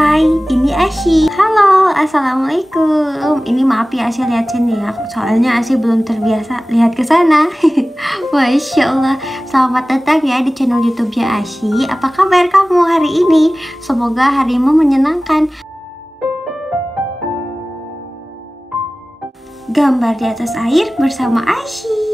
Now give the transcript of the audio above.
Hai, ini Assy. Halo, Assalamualaikum. Ini maaf ya Assy lihat sini ya, soalnya Assy belum terbiasa lihat ke sana. Masya Allah. Selamat datang ya di channel YouTube-nya Assy. Apa kabar kamu hari ini? Semoga harimu menyenangkan. Gambar di atas air bersama Assy.